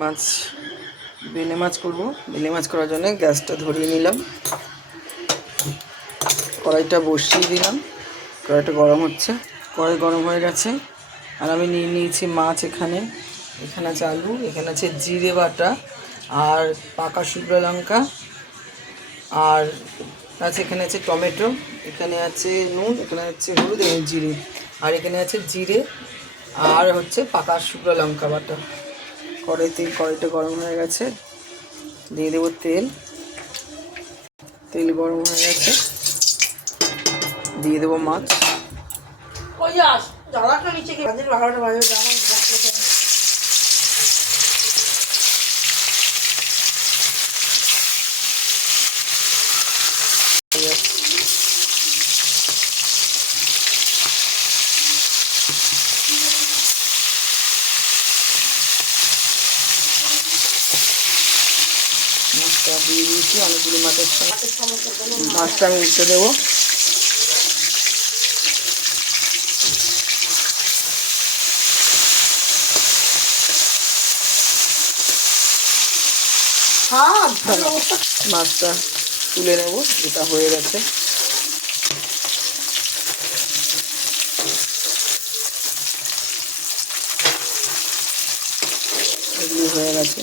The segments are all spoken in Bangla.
মাছ বেলে মাছ করব। বেলে মাছ করার জন্য গ্যাসটা ধরিয়ে নিলাম, কড়াইটা বসিয়ে দিলাম। কড়াইটা গরম হচ্ছে, কড়াই গরম হয়ে গেছে। আর আমি নিয়ে নিয়েছি মাছ। এখানে আছে আলু, এখানে আছে জিরে বাটা আর পাকা শুকনো লঙ্কা, আর এখানে আছে টমেটো, এখানে আছে নুন, এখানে আছে হলুদ, এখানে জিরে, আর এখানে আছে জিরে আর হচ্ছে পাকা শুকনো লঙ্কা বাটা। কড়াইটা গরম হয়ে গেছে, দিয়ে দেবো তেল। তেল গরম হয়ে গেছে, দিয়ে দেবো মাছ। মাছটা দিয়ে দিয়েছি, অনেকগুলি মাছের মাছটা আমি উঠে দেবো। মাছটা তুলে নেব, যেটা হয়ে গেছে। এগুলি হয়ে গেছে।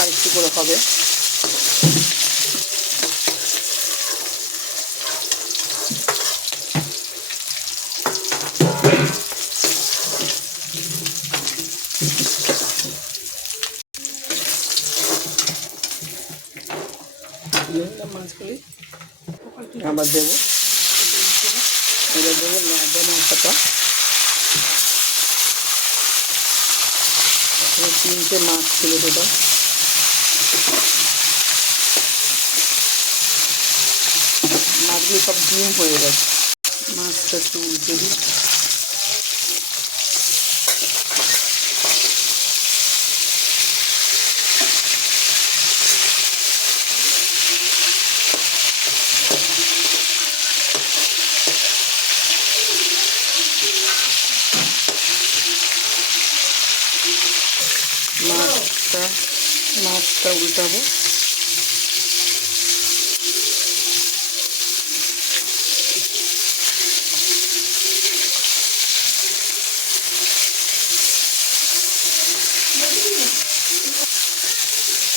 আর একটু করে হবে। মাছগুলি আবার দেবো, এবার দেবো ম্যাদা মাছটা। 3টে মাছ ছিল সেটা। মাছগুলি সব ডিম হয়ে গেছে। মাছটা একটু উল্টে দিই। মাছটা উল্টাবো।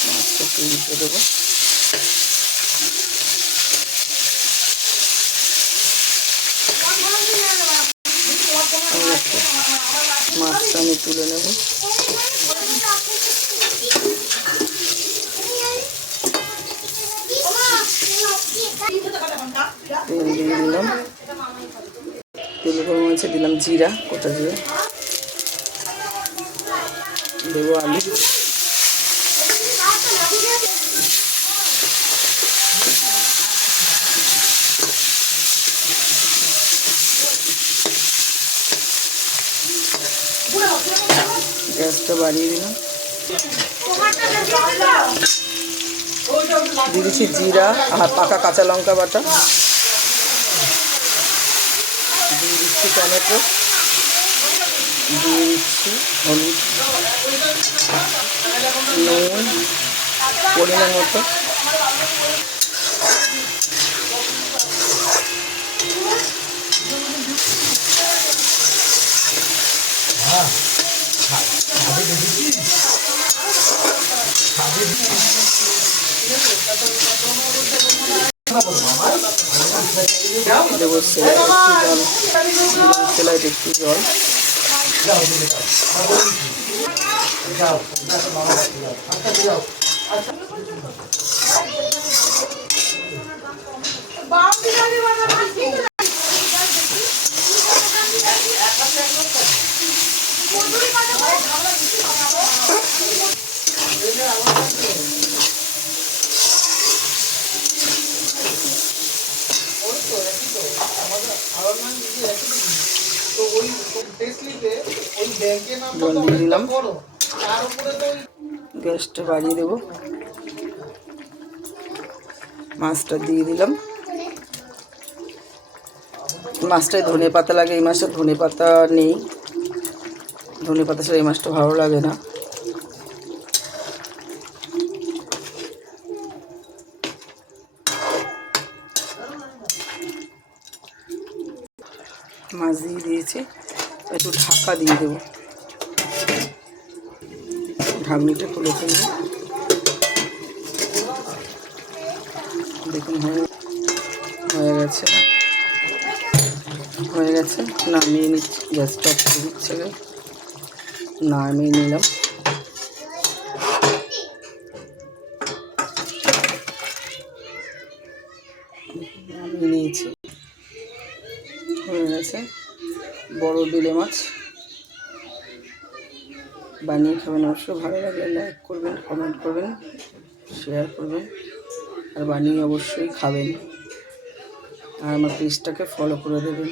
মাছটা উল্টে দেবো। মাছটা আমি তুলে নেব। তেল দিয়ে দিলাম, তেল গরম হয়েছে, দিলাম জিরা, গোটা জিরা, দেবো আলু, গ্যাসটা বাড়িয়ে দিলাম। দিয়ে দিচ্ছি জিরা আর পাকা কাঁচা লঙ্কা বাটা, দিয়ে দিচ্ছি টমেটো, দিয়ে দিচ্ছি হলুদ, নুন পরিমাণ মতো, দেবো সেলাইতে একটু জল, জল দিয়ে দিলাম, গ্যাসটা বাড়িয়ে দেবো, মাছটা দিয়ে দিলাম। মাছটায় ধনে পাতা লাগে, এই মাছটা ধনে পাতা নেই, ধনে পাতা ছাড়া এই মাছটা ভালো লাগে না। মাছ দিয়ে দিয়েছি, একটু ঢাকা দিয়ে দেবো, ঢাকনিটা খুলে ফেলবো। দেখুন হয়ে গেছে, হয়ে গেছে। নামিয়ে নিচ্ছি, গ্যাসটা অফ করে দিচ্ছে, নামিয়ে নিলাম। নামিয়ে নিয়েছি, হয়ে গেছে। বড় বেলে মাছ। বানিয়ে খাবেন, অবশ্যই ভালো লাগলে লাইক করবেন, কমেন্ট করবেন, শেয়ার করবেন, আর বানিয়ে অবশ্যই খাবেন, আর আমার পেজটাকে ফলো করে দেবেন।